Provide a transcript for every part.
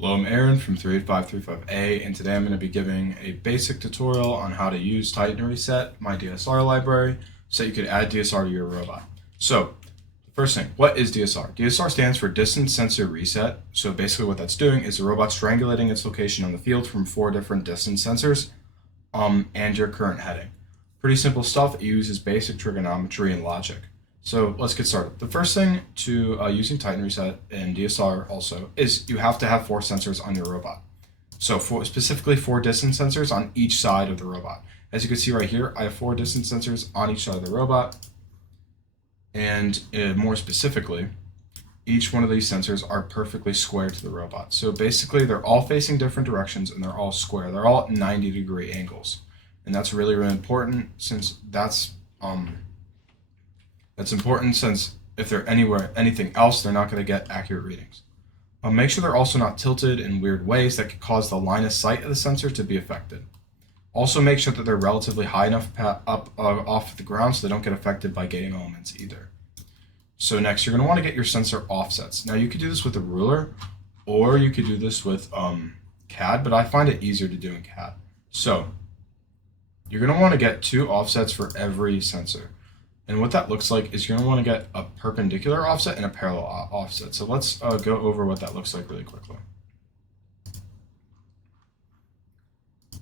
Hello, I'm Aaron from 38535A, and today I'm going to be giving a basic tutorial on how to use TitanReset, my DSR library, so you could add DSR to your robot. So, the first thing, what is DSR? DSR stands for Distance Sensor Reset. So basically what that's doing is the robot's triangulating its location on the field from 4 different distance sensors, and your current heading. Pretty simple stuff. It uses basic trigonometry and logic. So let's get started. The first thing to using TitanReset and DSR also is you have to have 4 sensors on your robot. So specifically 4 distance sensors on each side of the robot. As you can see right here, I have 4 distance sensors on each side of the robot. And more specifically, each one of these sensors are perfectly square to the robot. So basically they're all facing different directions and they're all square. They're all at 90-degree angles. And that's really, really important since that's important since if they're anything else, they're not going to get accurate readings. Make sure they're also not tilted in weird ways that could cause the line of sight of the sensor to be affected. Also make sure that they're relatively high enough up off the ground so they don't get affected by gating elements either. So next, you're going to want to get your sensor offsets. Now you could do this with a ruler or you could do this with CAD, but I find it easier to do in CAD. So you're going to want to get 2 offsets for every sensor. And what that looks like is you're going to want to get a perpendicular offset and a parallel offset. So let's go over what that looks like really quickly. So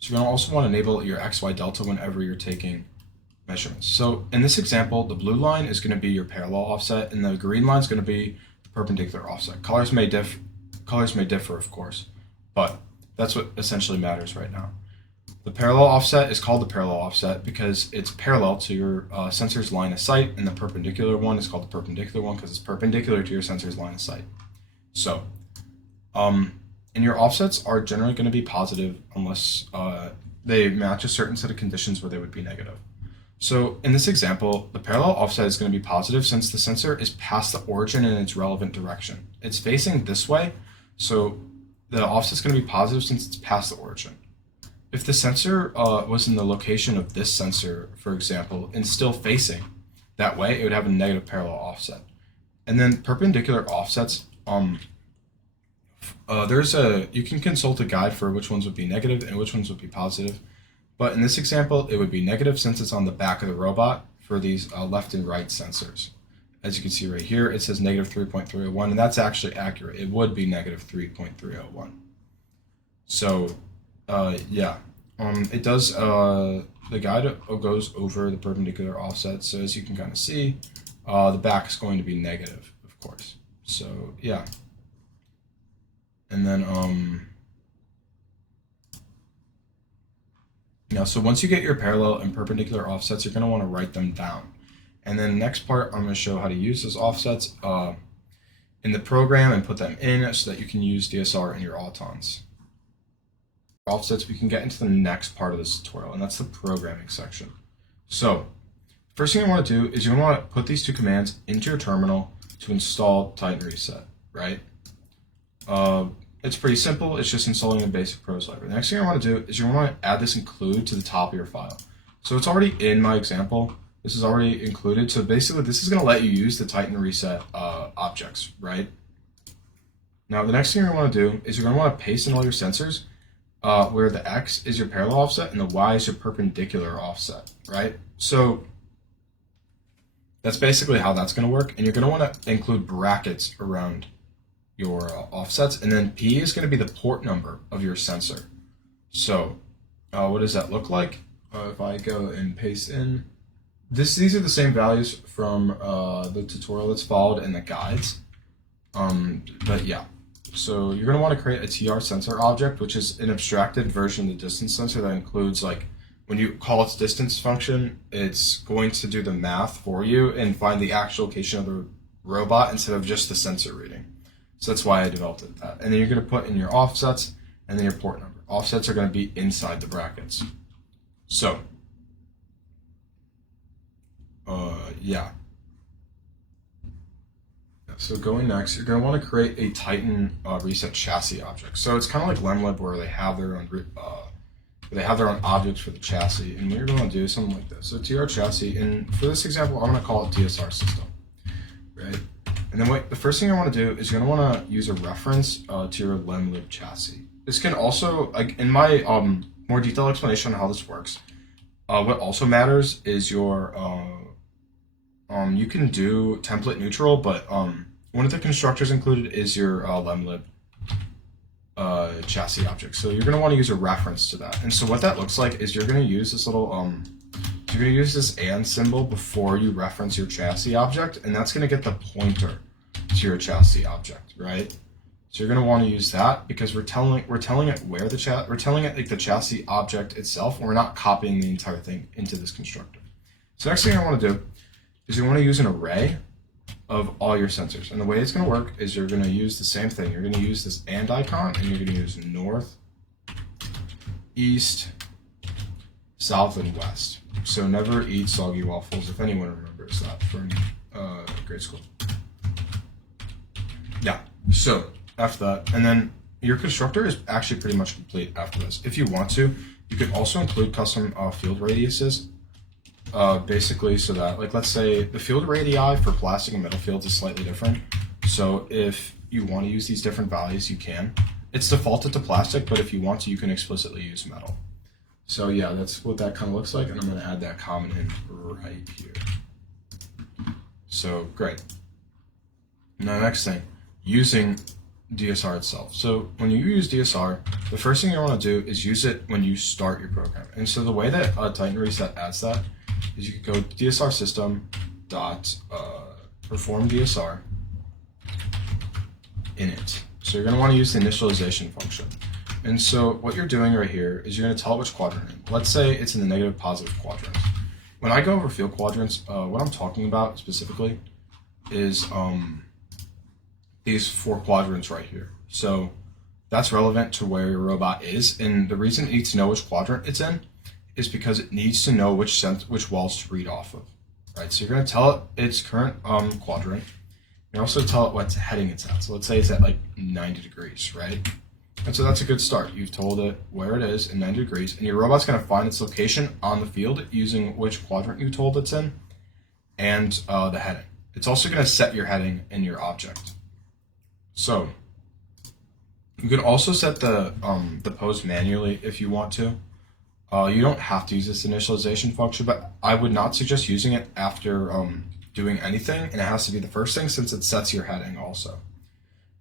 you're going to also want to enable your XY delta whenever you're taking measurements. So in this example, the blue line is going to be your parallel offset and the green line is going to be the perpendicular offset. Colors may differ, of course, but that's what essentially matters right now. The parallel offset is called the parallel offset because it's parallel to your sensor's line of sight, and the perpendicular one is called the perpendicular one because it's perpendicular to your sensor's line of sight. So, and your offsets are generally going to be positive unless they match a certain set of conditions where they would be negative. So in this example, the parallel offset is going to be positive since the sensor is past the origin in its relevant direction. It's facing this way, so the offset is going to be positive since it's past the origin. If the sensor was in the location of this sensor, for example, and still facing that way, it would have a negative parallel offset. And then perpendicular offsets, you can consult a guide for which ones would be negative and which ones would be positive. But in this example, it would be negative since it's on the back of the robot for these left and right sensors. As you can see right here, it says negative 3.301, and that's actually accurate. It would be negative 3.301. So, yeah, it does, the guide goes over the perpendicular offset. So as you can kind of see, the back is going to be negative, of course. So, yeah. And then, so once you get your parallel and perpendicular offsets, you're going to want to write them down. And then next part, I'm going to show how to use those offsets in the program and put them in so that you can use DSR in your autons. Offsets, we can get into the next part of this tutorial, and that's the programming section. So first thing you want to do is you want to put these 2 commands into your terminal to install TitanReset, right? It's pretty simple. It's just installing a basic pros library. The next thing I want to do is you want to add this include to the top of your file. So it's already in my example. This is already included. So basically this is going to let you use the TitanReset objects, right? Now the next thing you're going to want to do is you're going to want to paste in all your sensors where the X is your parallel offset and the Y is your perpendicular offset, right? So that's basically how that's going to work. And you're going to want to include brackets around your offsets, and then P is going to be the port number of your sensor. So what does that look like? If I go and paste in, these are the same values from the tutorial that's followed in the guides. But yeah, so you're going to want to create a TR sensor object, which is an abstracted version of the distance sensor that includes, like, when you call its distance function, it's going to do the math for you and find the actual location of the robot instead of just the sensor reading. So that's why I developed it that. And then you're going to put in your offsets and then your port number. Offsets are going to be inside the brackets. So, yeah. So going next, you're going to want to create a TitanReset chassis object. So it's kind of like Lemlib where they have their own objects for the chassis. And what you're going to do is something like this. So TR chassis, and for this example, I'm going to call it DSR system, right? And then the first thing I want to do is you're going to want to use a reference to your lemlib chassis. This can also, like in my more detailed explanation on how this works, what also matters is your, you can do template neutral, but one of the constructors included is your lemlib chassis object. So you're going to want to use a reference to that. And so what that looks like is you're going to use this little, you're going to use this and symbol before you reference your chassis object, and that's going to get the pointer to your chassis object, right? So you're going to want to use that because we're telling it where we're telling it like the chassis object itself, and we're not copying the entire thing into this constructor. So next thing I want to do is you want to use an array of all your sensors. And the way it's going to work is you're going to use the same thing. You're going to use this and icon, and you're going to use north, east, south, and west. So never eat soggy waffles, if anyone remembers that from grade school. Yeah, so after that, and then your constructor is actually pretty much complete after this. If you want to, you can also include custom field radiuses. Basically so that, like, let's say the field radii for plastic and metal fields is slightly different. So if you want to use these different values, you can. It's defaulted to plastic, but if you want to, you can explicitly use metal. So yeah, that's what that kind of looks like, and I'm going to add that comment in right here. So great. Now next thing, using DSR itself. So when you use DSR, the first thing you want to do is use it when you start your program. And so the way that TitanReset adds that is you could go DSR system dot perform DSR init. So you're going to want to use the initialization function. And so what you're doing right here is you're going to tell it which quadrant. Let's say it's in the negative positive quadrant. When I go over field quadrants, what I'm talking about specifically is these 4 quadrants right here. So that's relevant to where your robot is, and the reason it needs to know which quadrant it's in is because it needs to know which walls to read off of. Right, so you're going to tell it its current quadrant. You also tell it what heading it's at. So let's say it's at like 90 degrees, right? And so that's a good start. You've told it where it is in 90 degrees, and your robot's going to find its location on the field using which quadrant you told it's in and the heading. It's also going to set your heading in your object. So you could also set the pose manually if you want to. You don't have to use this initialization function, but I would not suggest using it after doing anything, and it has to be the first thing since it sets your heading also,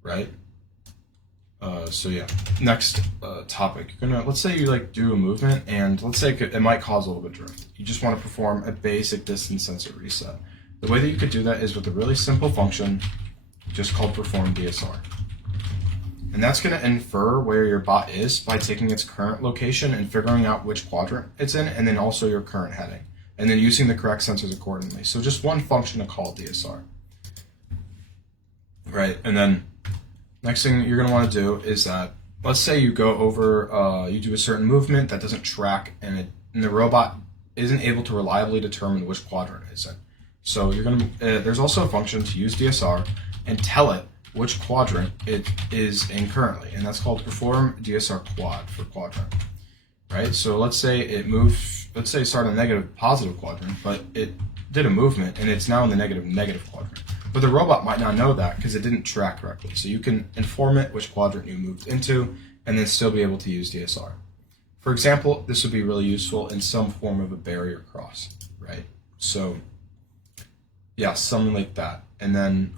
right? So yeah, next topic. You're gonna, let's say you like do a movement, and let's say it might cause a little bit of drift. You just want to perform a basic distance sensor reset. The way that you could do that is with a really simple function just called perform DSR. And that's going to infer where your bot is by taking its current location and figuring out which quadrant it's in, and then also your current heading, and then using the correct sensors accordingly. So just one function to call DSR. Right, and then next thing you're going to want to do is that, let's say you go over, you do a certain movement that doesn't track, and the robot isn't able to reliably determine which quadrant it's in. So you're going to, there's also a function to use DSR and tell it which quadrant it is in currently, and that's called perform DSR quad for quadrant, right? So let's say it moved, let's say it started in negative positive quadrant, but it did a movement and it's now in the negative quadrant. But the robot might not know that because it didn't track correctly. So you can inform it which quadrant you moved into and then still be able to use DSR. For example, this would be really useful in some form of a barrier cross, right? So yeah, something like that. And then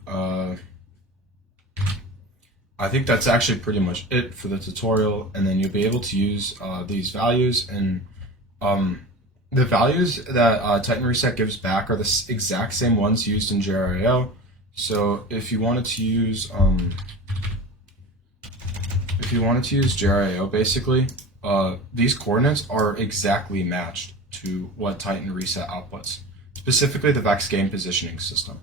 I think that's actually pretty much it for the tutorial, and then you'll be able to use these values, and the values that TitanReset gives back are the exact same ones used in JRIO. So if you wanted to use JRIO, basically, these coordinates are exactly matched to what TitanReset outputs, specifically the Vex game positioning system.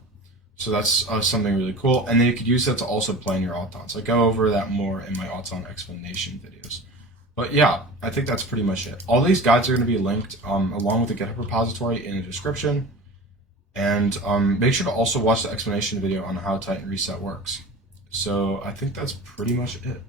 So that's something really cool, and then you could use that to also plan your autons. I go over that more in my auton explanation videos. But yeah, I think that's pretty much it. All these guides are going to be linked along with the GitHub repository in the description, and make sure to also watch the explanation video on how TitanReset works. So I think that's pretty much it.